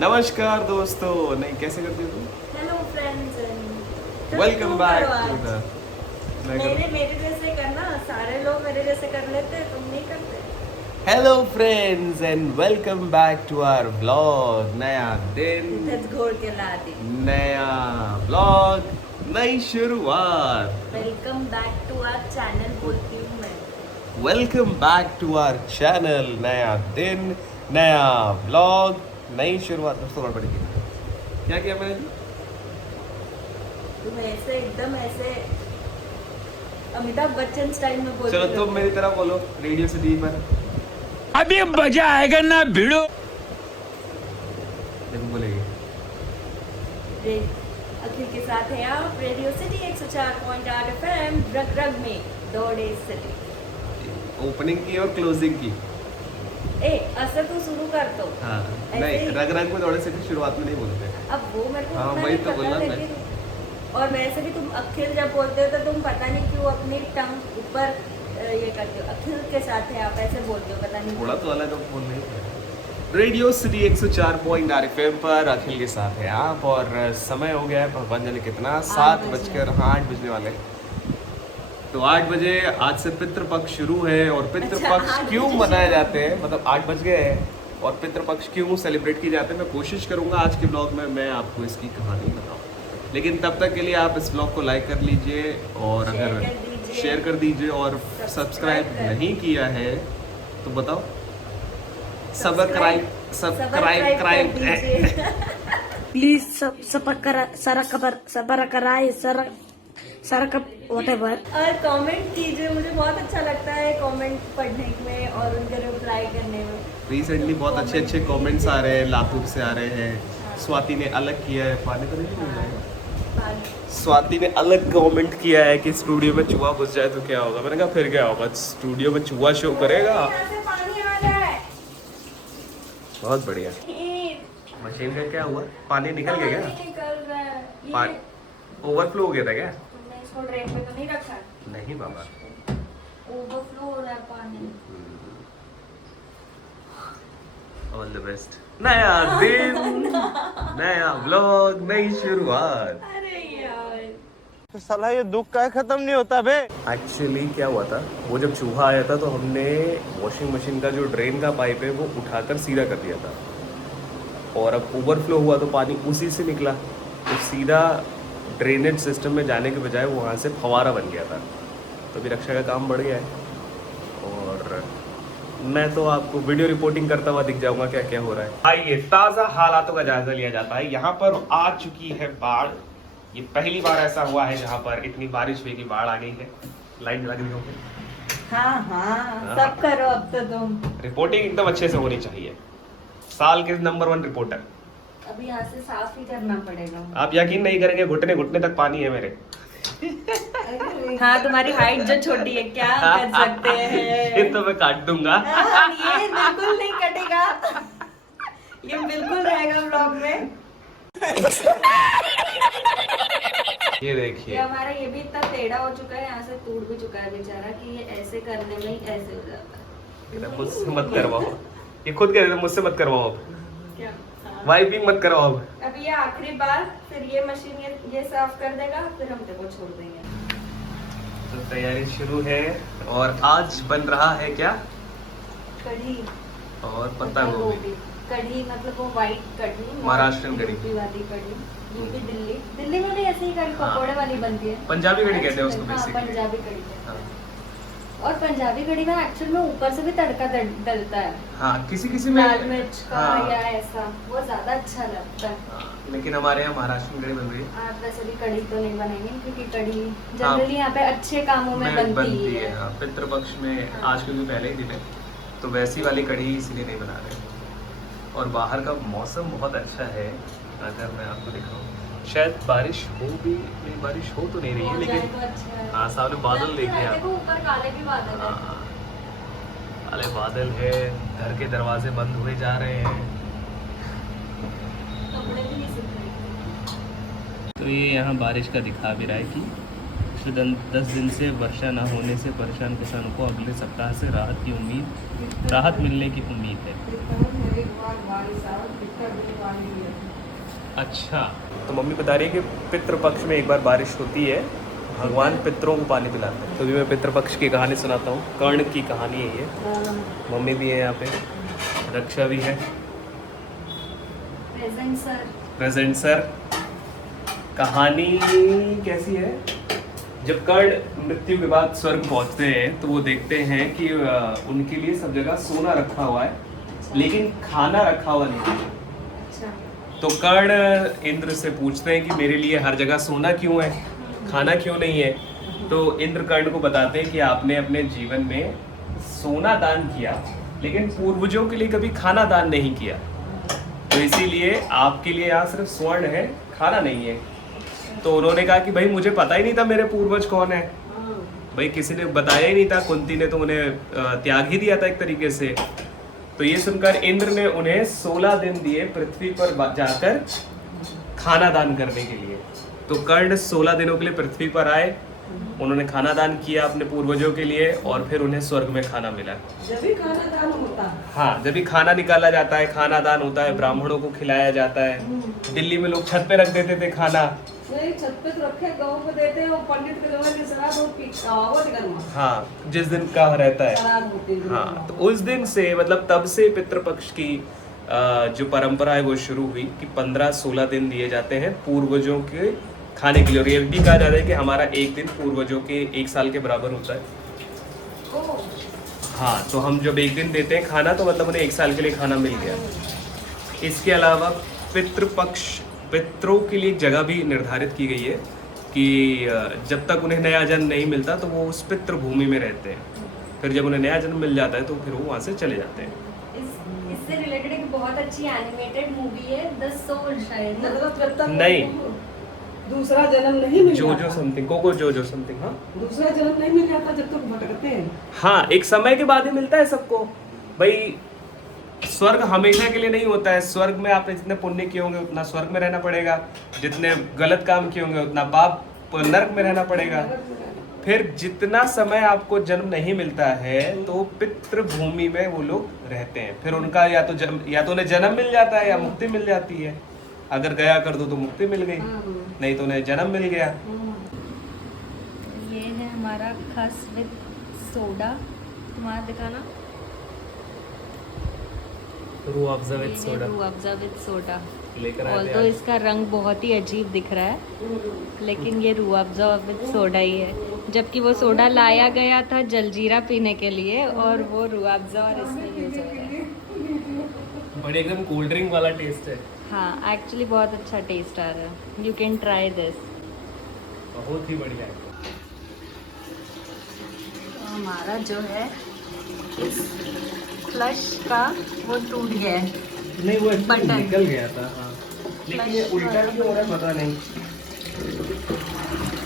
नमस्कार दोस्तों, नहीं कैसे करती हो तुम? Hello friends, welcome back to the मेरे जैसे करना। सारे लोग मेरे जैसे कर लेते हैं, तुम नहीं करते। Hello friends and welcome back to our vlog. नया दिन, तिथेच घोड़ के ला दी। नया व्लॉग, नई शुरुआत। Welcome back to our channel बोलती हूँ मैं। Welcome back to our channel. नया दिन, नया व्लॉग, नई शुरुआत। दोस्तों गड़बड़ की क्या किया मैंने? तुम ऐसे एकदम ऐसे अमिताभ बच्चन स्टाइल में बोलते चलो हो। तुम मेरी तरह बोलो रेडियो से दी पर। अभी मजा आएगा ना भिड़ो। देखो बोलेगी अखिल के साथ है आप रेडियो सिटी 104.8 FM रग रग में दौड़े सिटी। ओपनिंग की और क्लोजिंग की। ए असं तू शुरू कर दो। हाँ ऐसे नहीं, ही। रग रग में दौड़े से शुरुआत में नहीं बोलते। अब वो मेरे को हाँ, उतना वही नहीं तो पता, बोला मैं। लेकिन और वैसे भी तुम अखिल जब बोलते हो तो तुम पता नहीं क्यों अपनी टंग ऊपर ये करते हो। अखिल के साथ है आप ऐसे बोलते हो, पता नहीं थोड़ा तो अलग अब बोल नहीं। रेडियो सिटी 104.8 FM पर अखिल के साथ है आप। और समय हो गया है भगवान जाने कितना, 7:08 बजने वाले। तो 8 बजे आज से पितृपक्ष शुरू है। और पितृपक्ष 8 क्यों बजे मनाए शुरू। जाते हैं, मतलब 8 बज गए हैं और पितृपक्ष क्यों सेलिब्रेट किए जाते हैं, मैं कोशिश करूंगा आज के ब्लॉग में मैं आपको इसकी कहानी बताऊं। लेकिन तब तक के लिए आप इस ब्लॉग को लाइक कर लीजिए और शेयर अगर कर दीजिए। शेयर कर दीजिए और सब्सक्राइब सब्सक्राइब कर नहीं किया है तो बताओ। Subscribe subscribe please whatever. और कमेंट कीजिए, मुझे बहुत अच्छा लगता है कमेंट पढ़ने में और उनके रिप्लाई करने में। रिसेंटली बहुत अच्छे अच्छे कमेंट्स आ रहे हैं, लातूर से आ रहे हैं। स्वाति ने अलग किया है, पानी तो नहीं मिल जाएगा। स्वाति ने अलग कमेंट किया है कि स्टूडियो में चूहा घुस जाए तो क्या होगा। मैंने कहा फिर क्या होगा, स्टूडियो में चूहा शो करेगा। यहाँ से पानी आ रहा है। बहुत बढ़िया। मशीन का क्या हुआ, पानी निकल गया क्या? पानी निकल रहा है। ये ओवरफ्लो हो गया था क्या? तुमने इसको ड्रेन पे तो नहीं रखा है? नहीं बाबा। ओवरफ्लो हो रहा है पानी। All the best. नया दिन, नया व्लॉग, नई शुरुआत। अरे यार, साला ये दुख का खत्म नहीं होता बे। एक्चुअली क्या हुआ था, वो जब चूहा आया था तो हमने वॉशिंग मशीन का जो ड्रेन का पाइप है वो उठाकर सीधा कर दिया था। और अब ओवरफ्लो हुआ तो पानी उसी से निकला, तो सीधा ड्रेनेज सिस्टम में जाने के बजाय वहाँ से फवारा बन गया था। तो अभी रक्षा का काम बढ़ गया है और मैं तो आपको वीडियो रिपोर्टिंग करता हुआ दिख जाऊंगा क्या क्या हो रहा है। आइए ताज़ा हालातों का जायजा लिया जाता है। यहाँ पर आ चुकी है बाढ़। ये पहली बार ऐसा हुआ है जहाँ पर इतनी बारिश हुई कि बाढ़ आ गई है। लाइन लग रही होगी। हाँ सब करो अब तो तुम। रिपोर्टिंग एकदम अच्छे से होनी चाहिए। साल के नंबर 1 रिपोर्टर। अभी यहाँ से साफ ही करना पड़ेगा। आप यकीन नहीं करेंगे, घुटने घुटने तक पानी है मेरे। हाँ, तुम्हारी हाइट जो छोटी है, क्या कर सकते हैं। ये तो मैं काट दूंगा। ये बिल्कुल नहीं कटेगा, ये बिल्कुल रहेगा व्लॉग में। ये ये देखिए, हमारा ये भी इतना टेढ़ा हो चुका है, यहाँ से टूट भी चुका है बेचारा, कि ये ऐसे करने में ही ऐसे हो जाता है। मुझसे मत करवाओ। ये खुद कह रहे थे मुझसे मत करवाओ। अब क्या? वाइपिंग मत करवाओ अब। अब ये आखिरी बार, फिर ये मशीन ये साफ कर देगा, फिर हम तेरे को छोड़ देंगे। तो तैयारी शुरू है और आज बन रहा है क्या? कढ़ी और पत्ता गोभी। कढ़ी मतलब वो वाइट कढ़ी, महाराष्ट्रन कढ़ी। यूपी वाली कढ़ी। यूपी दिल्ली में भी ऐसे ही कढ़ी हाँ। पकोड़े वाली बनती है। पंजाबी कढ़ी कहते हैं उसको हाँ, बेसिकली। पंजाबी कढ़ी कहते हाँ। हैं। और पंजाबी कढ़ी में एक्चुअल में ऊपर से भी तड़का डलता है, हाँ, किसी किसी में लाल मिर्च का हाँ। या ऐसा, वो ज्यादा अच्छा लगता है। हाँ, लेकिन हमारे यहाँ महाराष्ट्र कढ़ी बन रही है। आप वैसे भी कढ़ी तो नहीं बनाएंगे, क्योंकि कढ़ी जनरली यहाँ पे अच्छे कामों में बनती है। हाँ, पितृपक्ष में। हाँ। आज क्योंकि पहले ही दिन है तो वैसी वाली कढ़ी इसीलिए नहीं बना रहे। और बाहर का मौसम बहुत अच्छा है। अगर मैं आपको दिखाऊं, शायद बारिश हो भी, नहीं बारिश हो तो नहीं रही है, हो जाए लेकिन तो अच्छा है। हाँ सामने बादल देखिए आप। देखो ऊपर काले भी बादल है। हाँ, काले बादल है, घर के दरवाजे बंद हुए जा रहे हैं। कपड़े भी नहीं सूख रहे। तो ये यहाँ बारिश का दिखा भी रहा है कि पिछले 10 दिन से वर्षा न होने से परेशान किसानों को अगले सप्ताह से राहत मिलने की उम्मीद है। अच्छा, तो मम्मी बता रही है कि पितृपक्ष में एक बार बारिश होती है, भगवान पितरों को पानी पिलाते हैं। तो अभी मैं पितृपक्ष की कहानी सुनाता हूँ। कर्ण की कहानी है ये। मम्मी भी है यहाँ पे, रक्षा भी है, प्रेजेंट सर। कहानी कैसी है? जब कर्ण मृत्यु के बाद स्वर्ग पहुंचते हैं तो वो देखते हैं कि उनके लिए सब जगह सोना रखा हुआ है, लेकिन खाना रखा हुआ नहीं है। तो कर्ण इंद्र से पूछते हैं कि मेरे लिए हर जगह सोना क्यों है, खाना क्यों नहीं है? तो इंद्र कर्ण को बताते हैं कि आपने अपने जीवन में सोना दान किया, लेकिन पूर्वजों के लिए कभी खाना दान नहीं किया, तो इसीलिए आपके लिए यहाँ सिर्फ स्वर्ण है, खाना नहीं है। तो उन्होंने कहा कि भाई मुझे पता ही नहीं था मेरे पूर्वज कौन है, भाई किसी ने बताया ही नहीं था, कुंती ने तो उन्हें त्याग ही दिया था एक तरीके से। तो ये सुनकर इंद्र ने उन्हें 16 दिन दिए पृथ्वी पर जाकर खाना दान करने के लिए। तो कर्ण 16 दिनों के लिए पृथ्वी पर आए, उन्होंने खाना दान किया अपने पूर्वजों के लिए, और फिर उन्हें स्वर्ग में खाना मिला। जब भी खाना दान होता है, हाँ, जब भी खाना निकाला जाता है, खाना दान होता है, ब्राह्मणों को खिलाया जाता है। दिल्ली में लोग छत पे रख देते थे खाना। नहीं छत पे तो रखे, गाँव को देते हैं, वो पंडित के द्वारा निसरात वो दिखा। हाँ, जिस दिन का रहता है। श्राद्ध होते हैं। हाँ, तो उस दिन से मतलब तब से पितृपक्ष की जो परंपरा है वो शुरू हुई कि 15-16 दिन दिए जाते हैं पूर्वजों के खाने के लिए। और ये भी कहा जाता है कि हमारा एक दिन पूर्वजों के 1 साल के बराबर होता है। हाँ, तो हम जब एक दिन देते हैं खाना तो मतलब उन्हें 1 साल के लिए खाना मिल गया। इसके अलावा पितृपक्ष, पितरों के लिए एक जगह भी निर्धारित की गई है कि जब तक उन्हें नया जन्म नहीं मिलता तो वो उस पितृभूमि में रहते हैं। फिर जब उन्हें नया जन्म मिल जाता है तो फिर वो वहाँ से चले जाते हैं। इससे रिलेटेड एक बहुत अच्छी एनिमेटेड मूवी है द सोल, शायद ना? मतलब जब तक नहीं, दूसरा जन्म नहीं मिल जोजो जाता। समथिंग, कोको जोजो समथिंग। हाँ, दूसरा जन्म नहीं मिल जाता जब तक भटकते हैं। हाँ, एक समय के बाद ही मिलता है सबको। भाई स्वर्ग हमेशा के लिए नहीं होता है। स्वर्ग में आपने जितने पुण्य किए होंगे उतना स्वर्ग में रहना पड़ेगा, जितने गलत काम किए होंगे उतना पाप नरक में रहना पड़ेगा। फिर जितना समय आपको जन्म नहीं मिलता है तो पितृभूमि में वो लोग रहते हैं। फिर उनका या तो उन्हें जन्म मिल जाता है या मुक्ति मिल जाती है। अगर गया कर दो तो मुक्ति मिल गई, नहीं तो उन्हें जन्म मिल गया। ये है हमारा खस विद सोडा। तुम्हारा दिखाना। Rooh Afza with soda Rooh Afza with soda. लेकर आए थे तो आज। इसका रंग बहुत ही अजीब दिख रहा है, लेकिन ये रूह अफ़ज़ा विद सोडा ही है। जबकि वो सोडा लाया गया था जलजीरा पीने के लिए और वो रूह अफ़ज़ा और इसमें यूज हो रहा है। बड़े एकदम कोल्ड ड्रिंक वाला टेस्ट है। हाँ, एक्चुअली बहुत अच्छा टेस्ट आ रहा है। You can try this. बहुत ही बढ़िया है। तो हमारा जो है इस फ्लश का वो टूट गया है। नहीं, वो बटन निकल गया था। हाँ, लेकिन ये उल्टा क्यों हो रहा है पता नहीं।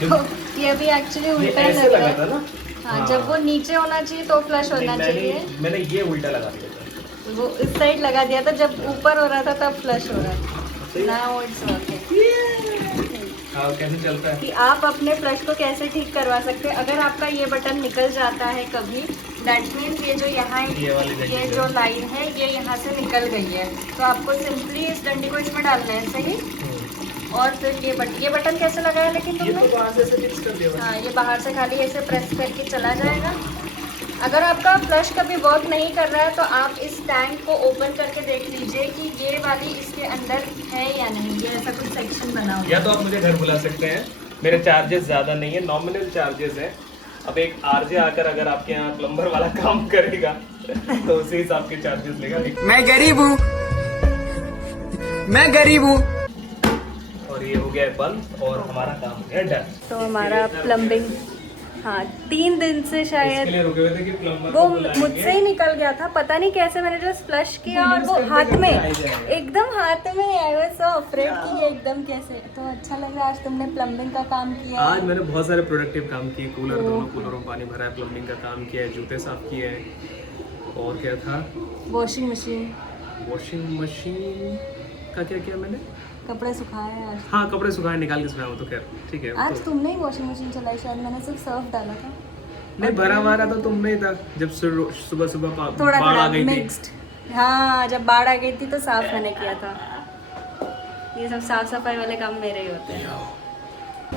तो ये भी एक्चुअली ये उल्टा ऐसे लग लगा रहा था है। ना। हाँ, जब वो नीचे होना चाहिए तो फ्लश होना चाहिए। मैंने ये उल्टा लगा दिया था। वो इस साइड लगा दिया था, जब ऊपर हो रहा था तब फ्लश हो रहा था। Now it's working. हाँ, कैसे चलता है? कि आप अपने फ्लश को कैसे ठीक करवा सकते हैं। अगर आपका ये बटन निकल जाता है कभी, दैट मीन्स ये जो यहाँ ये वाली जगह ये जो लाइन है ये यहाँ से निकल गई है। तो आपको सिंपली इस डंडी को इसमें डालना है, सही। और फिर ये बटन कैसे लगाया लेकिन ये तुमने? तो बाहर से ऐसे फिक्स कर दिया बस। हाँ, ये बाहर से खाली ऐसे प्रेस करके चला जाएगा। अगर आपका फ्लश कभी वर्क नहीं कर रहा है तो आप इस टैंक को ओपन करके देख लीजिए कि ये वाली इसके अंदर है या नहीं। ये ऐसा कुछ सेक्शन बना हुआ है। या तो आप मुझे घर बुला सकते हैं, मेरे चार्जेस ज़्यादा नहीं है, नॉमिनल चार्जेस है। अब एक आरजे आकर अगर आपके यहाँ प्लम्बर वाला काम करेगा तो उसी हिसाब के चार्जेस लेगा। मैं गरीब हूँ, मैं गरीब हूँ। और ये हो गया है बंद और हमारा काम हो गया डन। तो हमारा प्लम्बिंग, हाँ, 3 दिन से इसके शायद लिए रुके हुए थे कि प्लम्बर वो को बुलाएंगे। मुझसे ही निकल गया था। पता नहीं कैसे मैंने जो फ्लश किया और वो हाथ में एकदम हाथ में आई वाज सो अफ्रेड कि ये एकदम कैसे। तो अच्छा लग रहा है आज तुमने प्लम्बिंग का काम किया। आज मैंने बहुत सारे प्रोडक्टिव काम किए। कूलर, दोनों कूलरों में पानी भरा है, प्लम्बिंग का काम किया है, जूते साफ किए हैं, और क्या था, वॉशिंग मशीन। वॉशिंग मशीन क्या क्या किया मैंने? कपड़े सुखाए हैं आज। हाँ कपड़े सुखाए, निकाल के सुखाया हूँ तो खैर ठीक है। आज तो तुमने ही वॉशिंग मशीन चलाई शायद, मैंने सिर्फ सर्फ डाला था। नहीं भरा मारा तो तुमने ही था जब सुबह सुबह थोड़ा बाढ़ आ थोड़ा गई थी। मिक्स्ड। हाँ जब बाढ़ आ गई थी तो साफ मैंने किया था। ये सब साफ सफाई वाले काम मेरे ही होते हैं।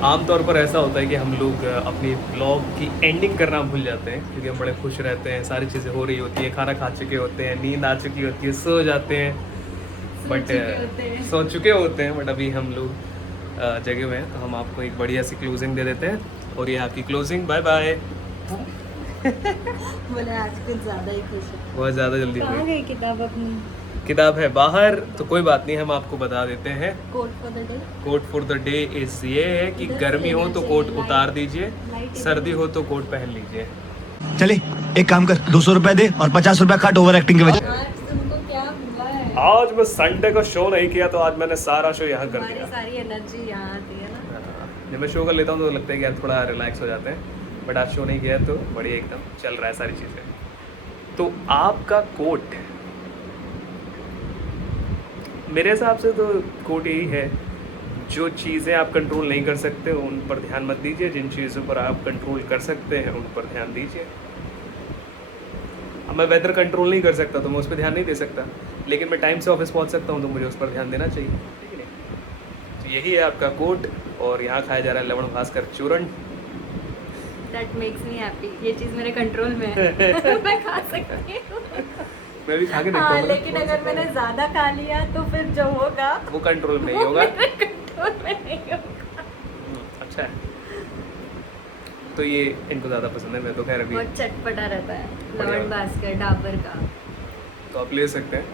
आमतौर पर ऐसा होता है कि हम लोग अपनी ब्लॉग की एंडिंग करना भूल जाते हैं क्योंकि हम बड़े खुश रहते हैं, सारी चीज़ें हो रही होती है, खाना खा चुके होते हैं, नींद आ चुकी होती है, सो जाते हैं बट सो चुके होते हैं। बट अभी हम लोग जगह में हैं तो हम आपको एक बढ़िया सी क्लोजिंग दे देते हैं और ये आपकी क्लोजिंग। Bye bye. बोले आज कुछ ज़्यादा ही खुश है। बहुत ज़्यादा जल्दी हो कहाँ गई। गई किताब अपनी? किताब है बाहर तो कोई बात नहीं, हम आपको बता देते हैं। Quote for the day. Quote for the day is ये है कि गर्मी हो तो कोट उतार दीजिए, सर्दी हो तो कोट पहन लीजिए। चले एक काम कर, 200 रुपए दे और 50 रुपए काट ओवर एक्टिंग के वजह। आज तुमको क्या मिला है? आज मैं संडे को शो नहीं किया तो आज मैंने सारा शो यहाँ कर हमारी दिया। सारी एनर्जी यहाँ आती है ना। जब मैं शो कर लेता हूँ तो लगता है कि यार थोड़ा रिलैक्स हो जाते हैं, बट आज शो नहीं किया तो बढ़िया एकदम चल रहा है सारी चीज़ें। तो आपका कोट मेरे हिसाब से तो कोट यही है, जो चीज़ें आप कंट्रोल नहीं कर सकते उन पर ध्यान मत दीजिए, जिन चीज़ों पर आप कंट्रोल कर सकते हैं उन पर ध्यान दीजिए। अब मैं वेदर कंट्रोल नहीं कर सकता तो मैं उस पर ध्यान नहीं दे सकता, लेकिन मैं टाइम से ऑफिस पहुंच सकता हूं तो मुझे उस पर ध्यान देना चाहिए, ठीक है? तो यही है आपका कोट और यहाँ खाया जा रहा है लवण Bhaskar चूरण। That makes me happy। ये चीज़ मेरे कंट्रोल में है। मैं खा सकती हूँ। मैं भी खा के देखता हाँ हूँ। लेकिन अगर मैंने ज़्यादा खा लिया तो फिर जो होगा वो कंट्रोल में नहीं होगा। कंट्रोल में नहीं होगा। अच्छा है, तो ये इनको ज़्यादा पसंद है, मैं तो खैर अभी बहुत चटपटा रहता है बढ़िया। लवण भास्कर डाबर का। तो आप ले सकते हैं।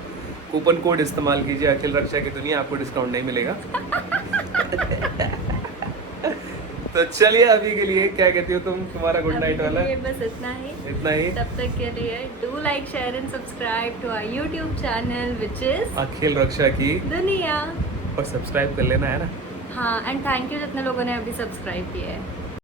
कूपन कोड इस्तेमाल कीजिए अखिल रक्षा की दुनिया, आपको डिस्काउंट नहीं मिलेगा। तो चलिए अभी के लिए क्या कहती हो तुम, तुम्हारा गुड नाइट वाला? ये बस इतना ही। इतना ही। तब तक के लिए do like share and subscribe to our YouTube channel which is Akhil Raksha की, दुनिया। और सब्सक्राइब कर लेना है ना। हाँ एंड थैंक यू जितने लोगों ने अभी सब्सक्राइब किया है।